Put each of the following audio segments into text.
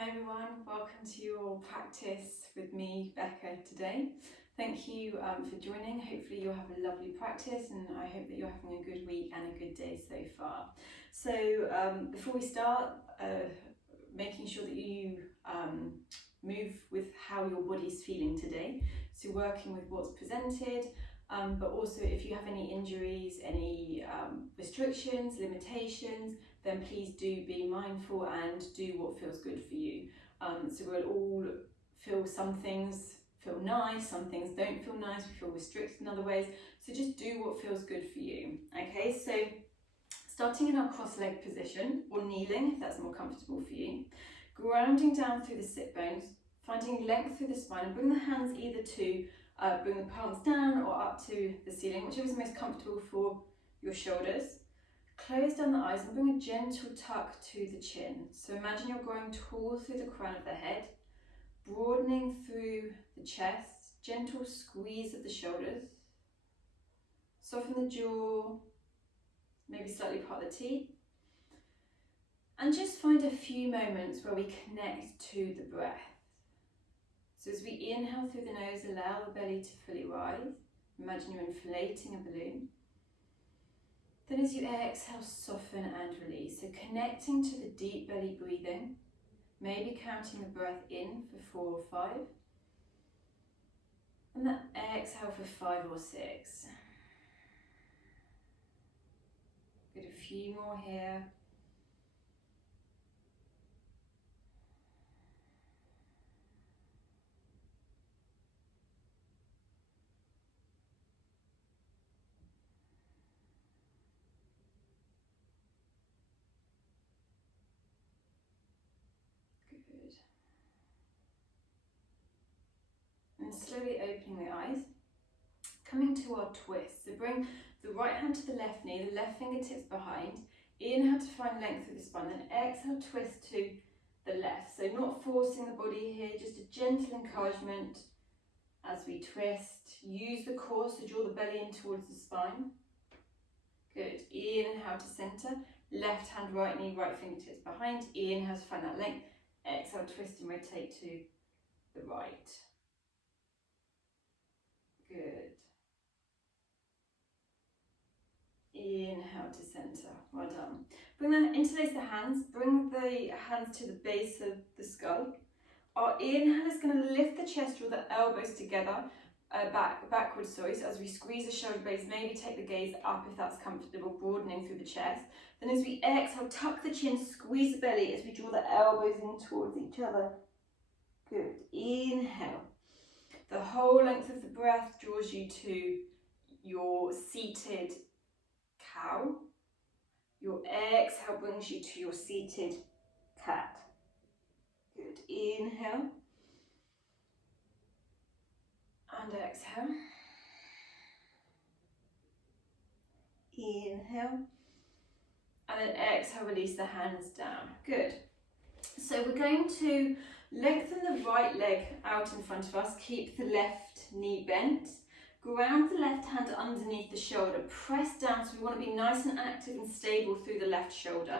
Hi everyone, welcome to your practice with me, Becca, today. Thank you for joining. Hopefully you'll have a lovely practice and I hope that you're having a good week and a good day so far. So before we start, making sure that you move with how your body's feeling today. So working with what's presented, but also if you have any injuries, any restrictions, limitations, then please do be mindful and do what feels good for you. So we'll all feel some things feel nice, some things don't feel nice, we feel restricted in other ways. So just do what feels good for you. Okay, so starting in our cross leg position or kneeling, if that's more comfortable for you, grounding down through the sit bones, finding length through the spine, and bring the hands either to bring the palms down or up to the ceiling, whichever is most comfortable for your shoulders. Close down the eyes and bring a gentle tuck to the chin. So imagine you're growing tall through the crown of the head, broadening through the chest, gentle squeeze of the shoulders. Soften the jaw, maybe slightly part the teeth. And just find a few moments where we connect to the breath. So as we inhale through the nose, allow the belly to fully rise. Imagine you're inflating a balloon. Then as you exhale, soften and release. So connecting to the deep belly breathing, maybe counting the breath in for 4 or 5. And then exhale for 5 or 6. Good, a few more here. Good. And slowly opening the eyes. Coming to our twist. So bring the right hand to the left knee, the left fingertips behind. Inhale to find length through the spine, then exhale, twist to the left. So not forcing the body here, just a gentle encouragement as we twist. Use the core, so draw the belly in towards the spine. Good. Inhale to center. Left hand, right knee, right fingertips behind. Inhale to find that length. Exhale, twist and rotate to the right. Good. Inhale to center. Well done. Interlace the hands. Bring the hands to the base of the skull. Our inhale is going to lift the chest, draw the elbows together, backwards, so as we squeeze the shoulder blades, maybe take the gaze up if that's comfortable, broadening through the chest. Then as we exhale, tuck the chin, squeeze the belly as we draw the elbows in towards each other. Good. Inhale. The whole length of the breath draws you to your seated cow. Your exhale brings you to your seated cat. Good. Inhale. And exhale. Inhale. And then exhale, release the hands down. Good. So we're going to lengthen the right leg out in front of us. Keep the left knee bent. Ground the left hand underneath the shoulder. Press down, so we want to be nice and active and stable through the left shoulder.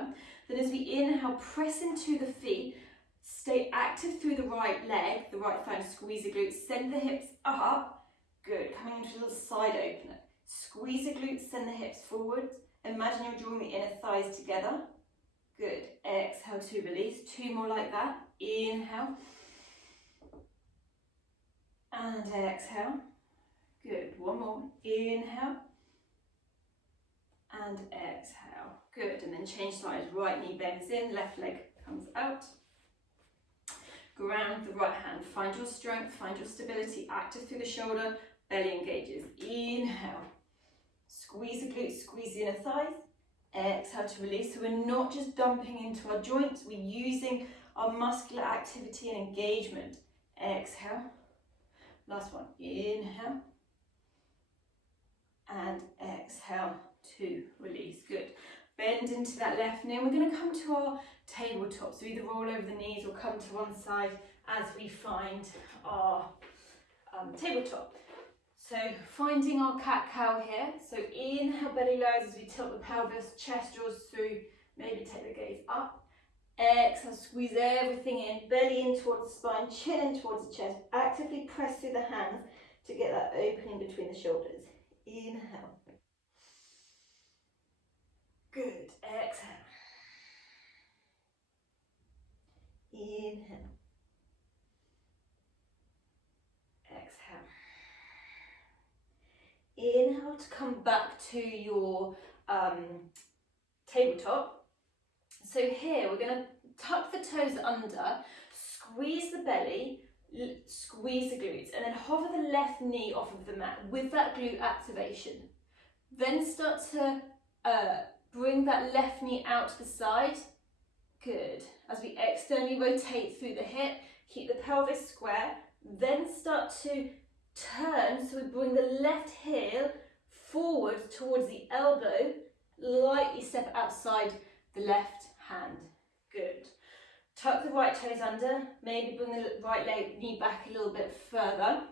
Then as we inhale, press into the feet. Stay active through the right leg, the right thigh, squeeze the glutes. Send the hips up. Good. Coming into a little side opener. Squeeze the glutes, send the hips forward. Imagine you're drawing the inner thighs together. Good. Exhale to release. 2 more like that. Inhale. And exhale. Good. 1 more. Inhale. And exhale. Good. And then change sides. Right knee bends in, left leg comes out. Ground the right hand. Find your strength, find your stability. Active through the shoulder. Belly engages. Inhale. Squeeze the glutes, squeeze the inner thighs. Exhale to release. So we're not just dumping into our joints, we're using our muscular activity and engagement. Exhale. Last one. Inhale. And exhale to release. Good. Bend into that left knee. And we're going to come to our tabletop. So either roll over the knees or come to one side as we find our tabletop. So finding our cat-cow here. So inhale, belly lowers as we tilt the pelvis, chest draws through, maybe take the gaze up. Exhale, squeeze everything in, belly in towards the spine, chin in towards the chest. Actively press through the hands to get that opening between the shoulders. Inhale. Good. Exhale. Inhale. Exhale. Inhale to come back to your tabletop. So here we're going to tuck the toes under, squeeze the belly, squeeze the glutes, and then hover the left knee off of the mat with that glute activation. Then start to bring that left knee out to the side. Good. As we externally rotate through the hip, keep the pelvis square. Then start to turn, so we bring the left heel forward towards the elbow, lightly step outside the left hand. Good. Tuck the right toes under, maybe bring the right knee back a little bit further.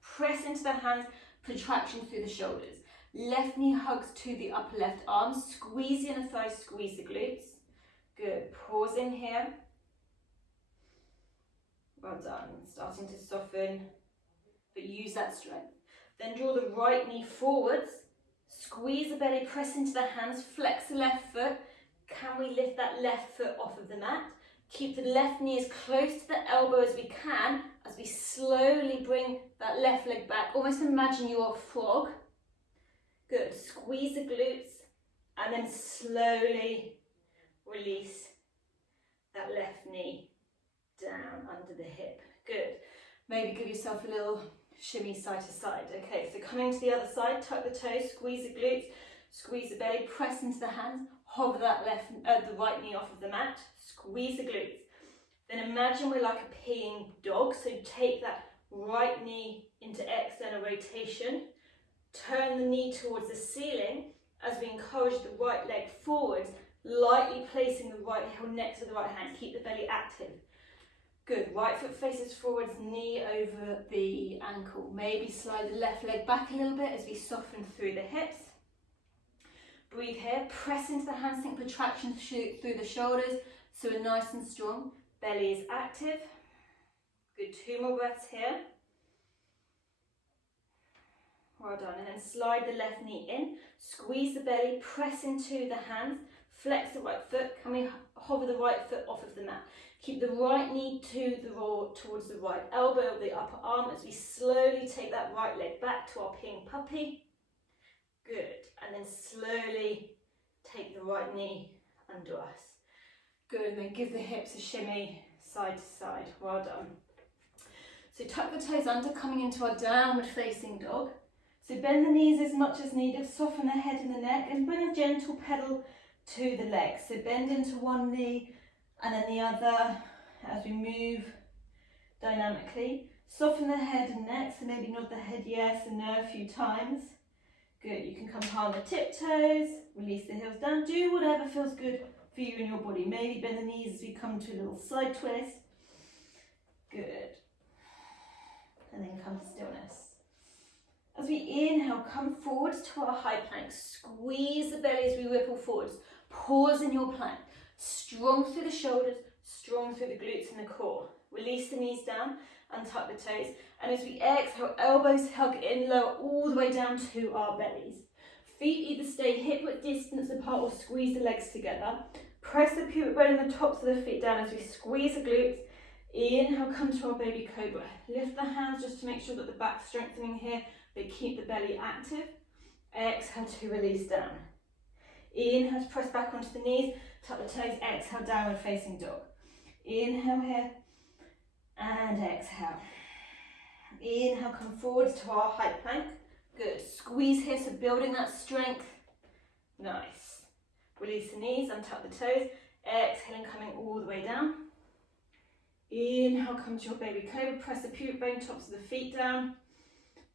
Press into the hands, protraction through the shoulders. Left knee hugs to the upper left arm, squeeze the inner thighs, squeeze the glutes. Good. Pause in here. Well done. Starting to soften, but use that strength. Then draw the right knee forwards, squeeze the belly, press into the hands, flex the left foot. Can we lift that left foot off of the mat? Keep the left knee as close to the elbow as we can as we slowly bring that left leg back. Almost imagine you're a frog. Good. Squeeze the glutes and then slowly release that left knee down under the hip. Good. Maybe give yourself a little shimmy side to side. Okay, so coming to the other side, tuck the toes, squeeze the glutes, squeeze the belly, press into the hands, hover that the right knee off of the mat, squeeze the glutes. Then imagine we're like a peeing dog, so take that right knee into external rotation, turn the knee towards the ceiling as we encourage the right leg forwards, lightly placing the right heel next to the right hand. Keep the belly active. Good. Right foot faces forwards, knee over the ankle. Maybe slide the left leg back a little bit as we soften through the hips. Breathe here. Press into the hands, think protraction through the shoulders so we're nice and strong. Belly is active. Good. 2 more breaths here. Well done. And then slide the left knee in. Squeeze the belly. Press into the hands. Flex the right foot. Can we hover the right foot off of the mat? Keep the right knee towards the right elbow of the upper arm as we slowly take that right leg back to our peeing puppy. Good. And then slowly take the right knee under us. Good. And then give the hips a shimmy side to side. Well done. So tuck the toes under, coming into our downward facing dog. So bend the knees as much as needed, soften the head and the neck, and bring a gentle pedal to the legs. So bend into one knee and then the other as we move dynamically. Soften the head and neck, so maybe nod the head yes and no a few times. Good. You can come high on the tiptoes, release the heels down, do whatever feels good for you and your body. Maybe bend the knees as we come to a little side twist. Good. And then come to stillness. As we inhale, come forwards to our high plank. Squeeze the belly as we ripple forwards. Pause in your plank. Strong through the shoulders, strong through the glutes and the core. Release the knees down and tuck the toes. And as we exhale, elbows hug in, lower all the way down to our bellies. Feet either stay hip width distance apart or squeeze the legs together. Press the pubic bone and the tops of the feet down as we squeeze the glutes. Inhale, come to our baby cobra. Lift the hands just to make sure that the back's strengthening here, but keep the belly active. Exhale to release down. Inhale to press back onto the knees, tuck the toes, exhale, downward facing dog. Inhale here, and exhale. Inhale, come forwards to our high plank. Good. Squeeze here, so building that strength. Nice. Release the knees, untuck the toes. Exhaling, coming all the way down. Inhale, come to your baby cobra. Press the pubic bone, tops of the feet down.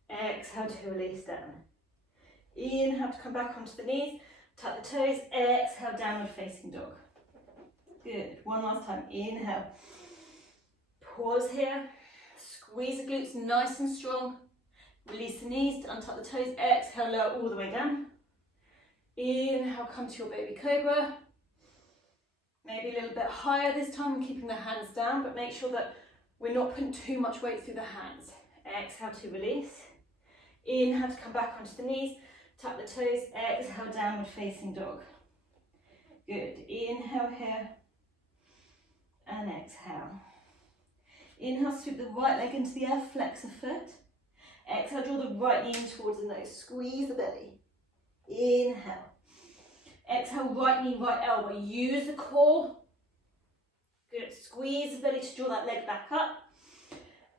Exhale to release down. Inhale to come back onto the knees. Tuck the toes. Exhale, downward facing dog. Good. One last time. Inhale. Pause here. Squeeze the glutes nice and strong. Release the knees to untuck the toes. Exhale, lower all the way down. Inhale, come to your baby cobra. Maybe a little bit higher this time, keeping the hands down, but make sure that we're not putting too much weight through the hands. Exhale to release. Inhale to come back onto the knees, tap the toes, exhale, downward facing dog. Good. Inhale here and exhale. Inhale, sweep the right leg into the air, flex a foot. Exhale, draw the right knee in towards the nose, squeeze the belly. Inhale. Exhale, right knee, right elbow. Use the core. Good. Squeeze the belly to draw that leg back up.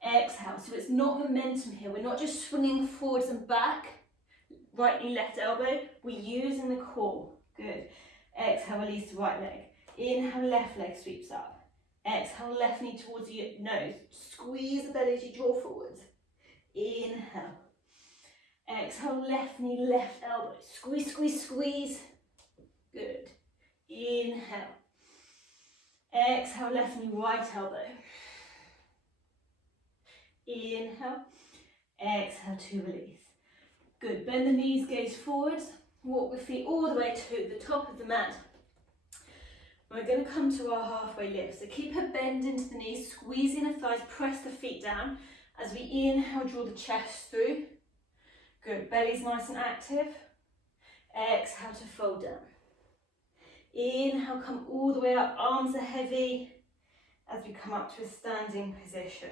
Exhale. So it's not momentum here. We're not just swinging forwards and back. Right knee, left elbow. We're using the core. Good. Exhale, release the right leg. Inhale, left leg sweeps up. Exhale, left knee towards your nose. Squeeze the belly as you draw forwards. Inhale. Exhale, left knee, left elbow. Squeeze, squeeze, squeeze. Good. Inhale. Exhale, left knee, right elbow. Inhale. Exhale to release. Good. Bend the knees, gaze forwards. Walk the feet all the way to the top of the mat. We're going to come to our halfway lift. So keep a bend into the knees, squeezing the thighs, press the feet down. As we inhale, draw the chest through. Good. Belly's nice and active. Exhale to fold down. Inhale, come all the way up. Arms are heavy as we come up to a standing position.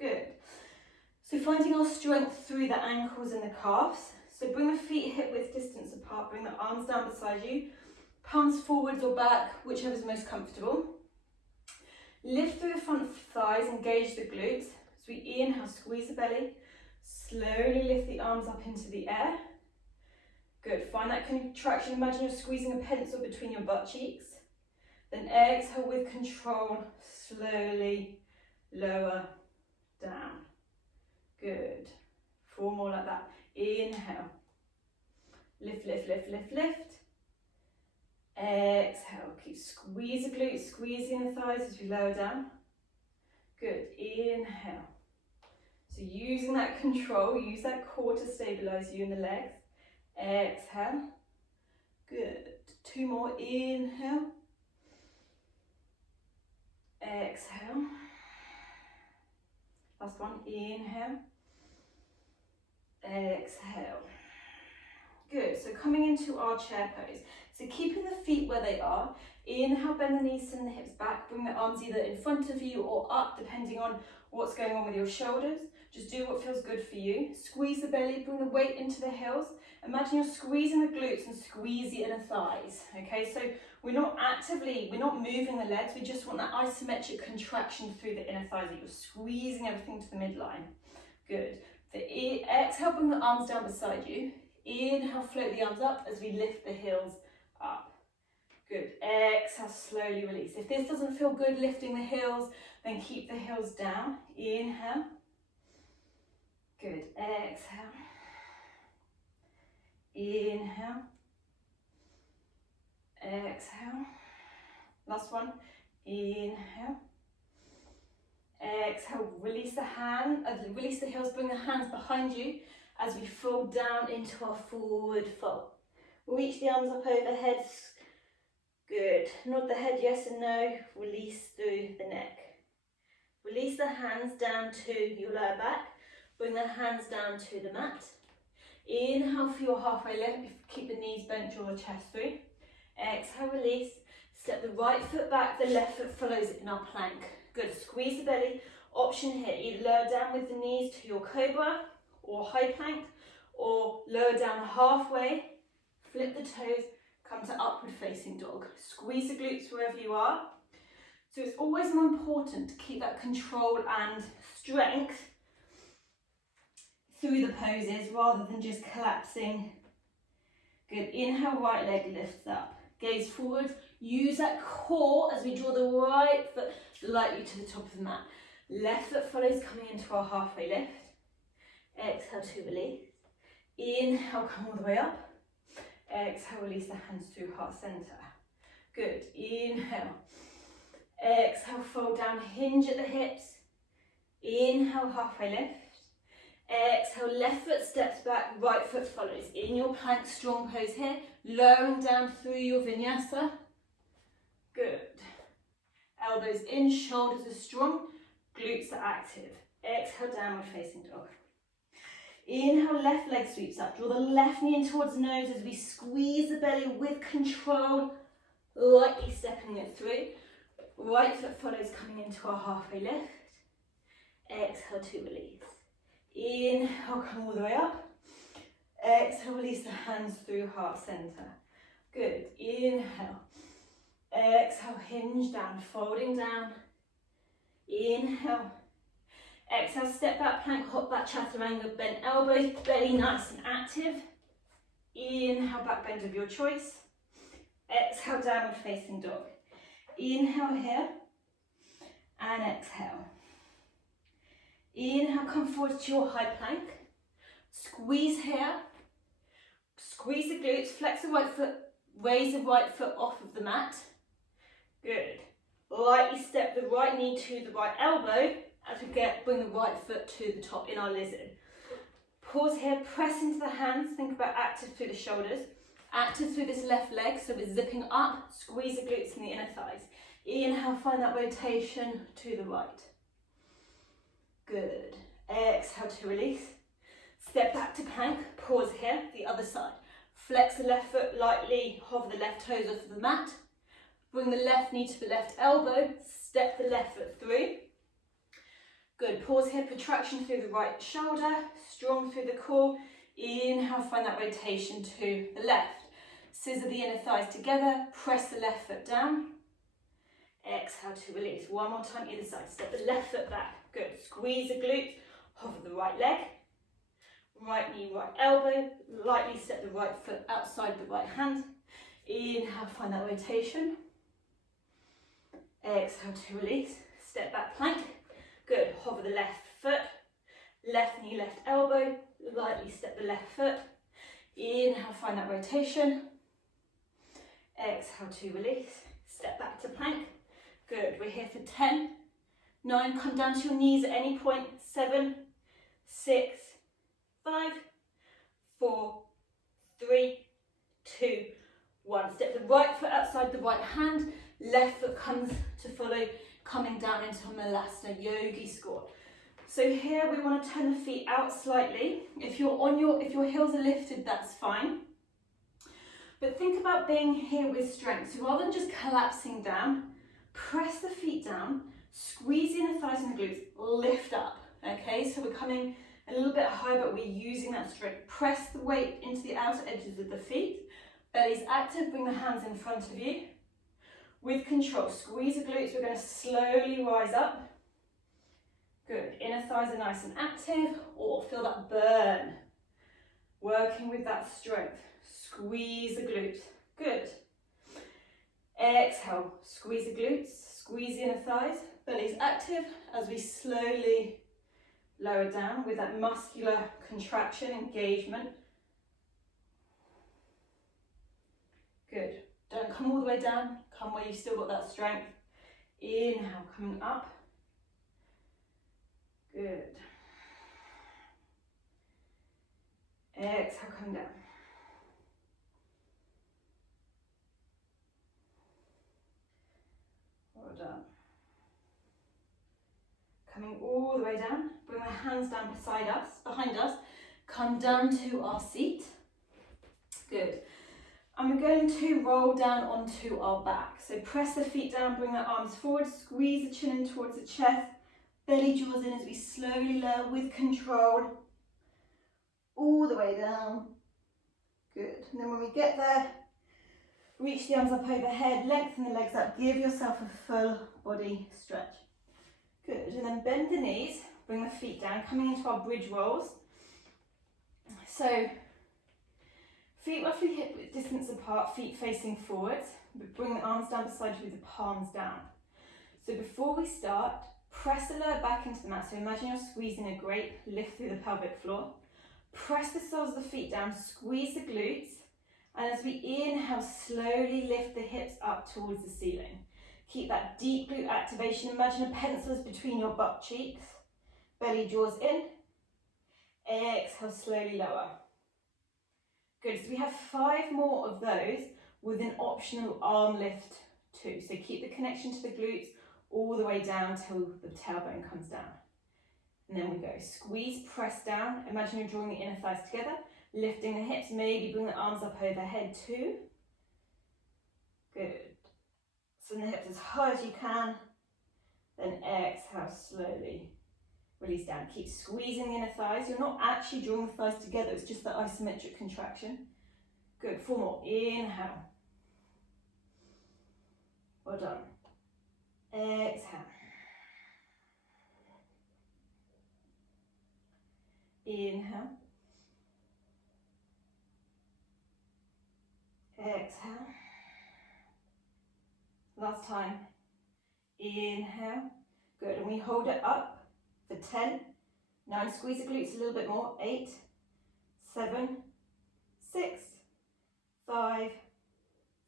Good. So finding our strength through the ankles and the calves. So bring the feet hip width distance apart. Bring the arms down beside you. Palms forwards or back, whichever is most comfortable. Lift through the front thighs, engage the glutes. As we inhale, squeeze the belly. Slowly lift the arms up into the air. Good. Find that contraction. Imagine you're squeezing a pencil between your butt cheeks. Then exhale with control. Slowly lower down. Good. 4 more like that. Inhale. Lift, lift, lift, lift, lift. Exhale. Keep squeeze the glutes, squeezing the thighs as we lower down. Good. Inhale. So using that control, use that core to stabilize you in the legs. Exhale. Good. 2 more. Inhale. Exhale. Last one. Inhale. Exhale. Good. So coming into our chair pose. So keeping the feet where they are. Inhale, bend the knees, send the hips back. Bring the arms either in front of you or up, depending on what's going on with your shoulders. Just do what feels good for you. Squeeze the belly, bring the weight into the heels. Imagine you're squeezing the glutes and squeeze the inner thighs. Okay, so we're not moving the legs. We just want that isometric contraction through the inner thighs. That you're squeezing everything to the midline. Good. Exhale, bring the arms down beside you. Inhale, float the arms up as we lift the heels up. Good. Exhale, slowly release. If this doesn't feel good lifting the heels, then keep the heels down. Inhale. Good. Exhale. Inhale. Exhale. Last one. Inhale. Exhale. Release the heels. Bring the hands behind you as we fold down into our forward fold. Reach the arms up overhead. Good. Nod the head yes and no. Release through the neck. Release the hands down to your lower back. Bring the hands down to the mat. Inhale for your halfway lift. Keep the knees bent, draw the chest through. Exhale, release. Step the right foot back, the left foot follows it in our plank. Good. Squeeze the belly. Option here, either lower down with the knees to your cobra or high plank, or lower down halfway, flip the toes, come to upward facing dog. Squeeze the glutes wherever you are. So it's always more important to keep that control and strength through the poses rather than just collapsing. Good. Inhale, right leg lifts up. Gaze forward. Use that core as we draw the right foot lightly to the top of the mat. Left foot follows, coming into our halfway lift. Exhale to release. Inhale, come all the way up. Exhale, release the hands through heart center. Good. Inhale. Exhale, fold down, hinge at the hips. Inhale, halfway lift. Exhale, left foot steps back, right foot follows. In your plank, strong pose here. Lowering down through your vinyasa. Good. Elbows in, shoulders are strong, glutes are active. Exhale, downward facing dog. Inhale, left leg sweeps up. Draw the left knee in towards the nose as we squeeze the belly with control, lightly stepping it through. Right foot follows, coming into our halfway lift. Exhale to release. Inhale, come all the way up. Exhale, release the hands through heart center. Good. Inhale. Exhale, hinge down, folding down. Inhale. Exhale, step back plank, hop back, chaturanga, bend elbows, belly nice and active. Inhale, back bend of your choice. Exhale, downward facing dog. Inhale here and exhale. Inhale, come forward to your high plank. Squeeze here. Squeeze the glutes, flex the right foot, raise the right foot off of the mat. Good. Lightly step the right knee to the right elbow as we bring the right foot to the top in our lizard. Pause here, press into the hands, think about active through the shoulders. Active through this left leg, so we're zipping up, squeeze the glutes and the inner thighs. Inhale, find that rotation to the right. Good. Exhale to release. Step back to plank, pause here, the other side. Flex the left foot lightly, hover the left toes off of the mat. Bring the left knee to the left elbow, step the left foot through. Good, pause here, protraction through the right shoulder, strong through the core. Inhale, find that rotation to the left. Scissor the inner thighs together, press the left foot down. Exhale to release. One more time, either side. Step the left foot back. Good, squeeze the glutes, hover the right leg. Right knee, right elbow. Lightly step the right foot outside the right hand. Inhale, find that rotation. Exhale to release. Step back plank. Good, hover the left foot. Left knee, left elbow. Lightly step the left foot. Inhale, find that rotation. Exhale to release. Step back to plank. Good, we're here for 10, 9, come down to your knees at any point. 7, 6, 5, 4, 3, 2, 1. Step the right foot outside the right hand. Left foot comes to follow, coming down into Malasana Yogi squat. So here we want to turn the feet out slightly. If your heels are lifted, that's fine. But think about being here with strength. So rather than just collapsing down, press the feet down, squeeze the inner thighs and the glutes, lift up. Okay, so we're coming a little bit high, but we're using that strength. Press the weight into the outer edges of the feet. Belly's active, bring the hands in front of you. With control, squeeze the glutes, we're going to slowly rise up. Good, inner thighs are nice and active, or feel that burn. Working with that strength, squeeze the glutes, good. Exhale, squeeze the glutes, squeeze the inner thighs, belly's active as we slowly lower down with that muscular contraction, engagement. Good, don't come all the way down, come where you've still got that strength. Inhale, coming up. Good. Exhale, come down. Well done. Coming all the way down, bring the hands down behind us, come down to our seat. Good. And we're going to roll down onto our back. So press the feet down, bring the arms forward, squeeze the chin in towards the chest, belly draws in as we slowly lower with control, all the way down. Good. And then when we get there, reach the arms up overhead, lengthen the legs up, give yourself a full body stretch. Good. And then bend the knees, bring the feet down, coming into our bridge rolls. So feet roughly hip width distance apart, feet facing forwards, but bring the arms down beside you with the palms down. So before we start, press the lower back into the mat. So imagine you're squeezing a grape, lift through the pelvic floor. Press the soles of the feet down, squeeze the glutes. And as we inhale, slowly lift the hips up towards the ceiling. Keep that deep glute activation. Imagine a pencil is between your butt cheeks. Belly draws in. Exhale, slowly lower. Good, so we have 5 more of those with an optional arm lift 2. So keep the connection to the glutes all the way down till the tailbone comes down. And then we go, squeeze, press down. Imagine you're drawing the inner thighs together, lifting the hips, maybe bring the arms up overhead too. Good. Send the hips as high as you can, then exhale slowly. Release down. Keep squeezing the inner thighs. You're not actually drawing the thighs together, it's just the isometric contraction. Good. 4 more. Inhale. Well done. Exhale. Inhale. Exhale. Last time. Inhale. Good. And we hold it up for 10. 9. Squeeze the glutes a little bit more. 8, 7, 6, 5,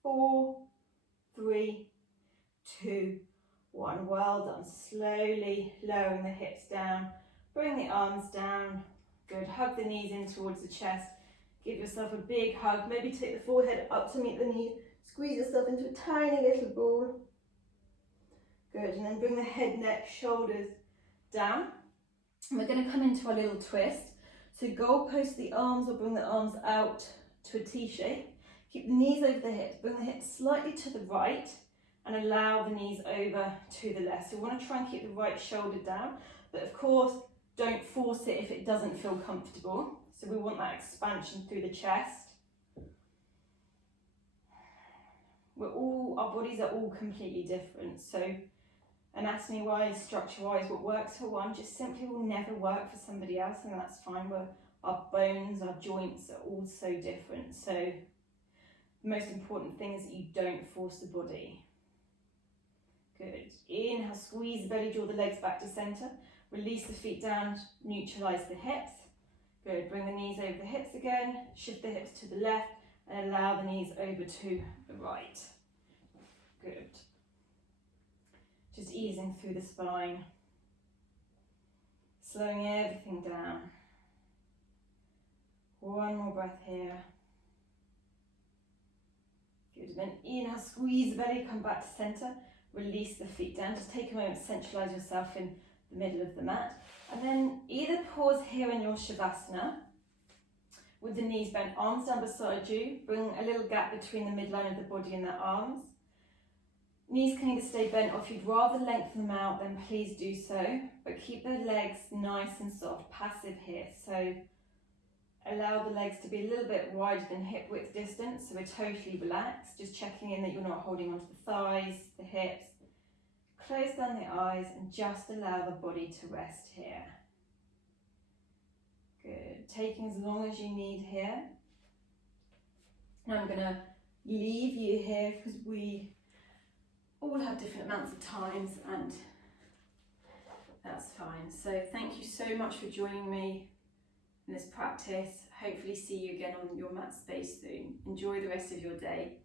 4, 3, 2, 1. Well done. Slowly lowering the hips down. Bring the arms down. Good. Hug the knees in towards the chest. Give yourself a big hug. Maybe take the forehead up to meet the knee. Squeeze yourself into a tiny little ball. Good. And then bring the head, neck, shoulders down. And we're going to come into our little twist. So goalpost the arms or bring the arms out to a T shape. Keep the knees over the hips. Bring the hips slightly to the right and allow the knees over to the left. So we want to try and keep the right shoulder down. But of course, don't force it if it doesn't feel comfortable. So we want that expansion through the chest. Our bodies are all completely different. So anatomy-wise, structure-wise, what works for one just simply will never work for somebody else, and that's fine. Our bones, our joints are all so different. So the most important thing is that you don't force the body. Good. Inhale, squeeze the belly, draw the legs back to center. Release the feet down, neutralize the hips. Good. Bring the knees over the hips again. Shift the hips to the left and allow the knees over to the right. Good. Just easing through the spine. Slowing everything down. One more breath here. Good. Then inhale, squeeze the belly, come back to center. Release the feet down. Just take a moment to centralize yourself in the middle of the mat. And then either pause here in your Shavasana with the knees bent, arms down beside you. Bring a little gap between the midline of the body and the arms. Knees can either stay bent, or if you'd rather lengthen them out, then please do so. But keep the legs nice and soft, passive here. So allow the legs to be a little bit wider than hip width distance, so we're totally relaxed. Just checking in that you're not holding onto the thighs, the hips. Close down the eyes and just allow the body to rest here. Good. Taking as long as you need here. And I'm going to leave you here because we all have different amounts of times, and that's fine. So thank you so much for joining me in this practice. Hopefully see you again on your mat space soon. Enjoy the rest of your day.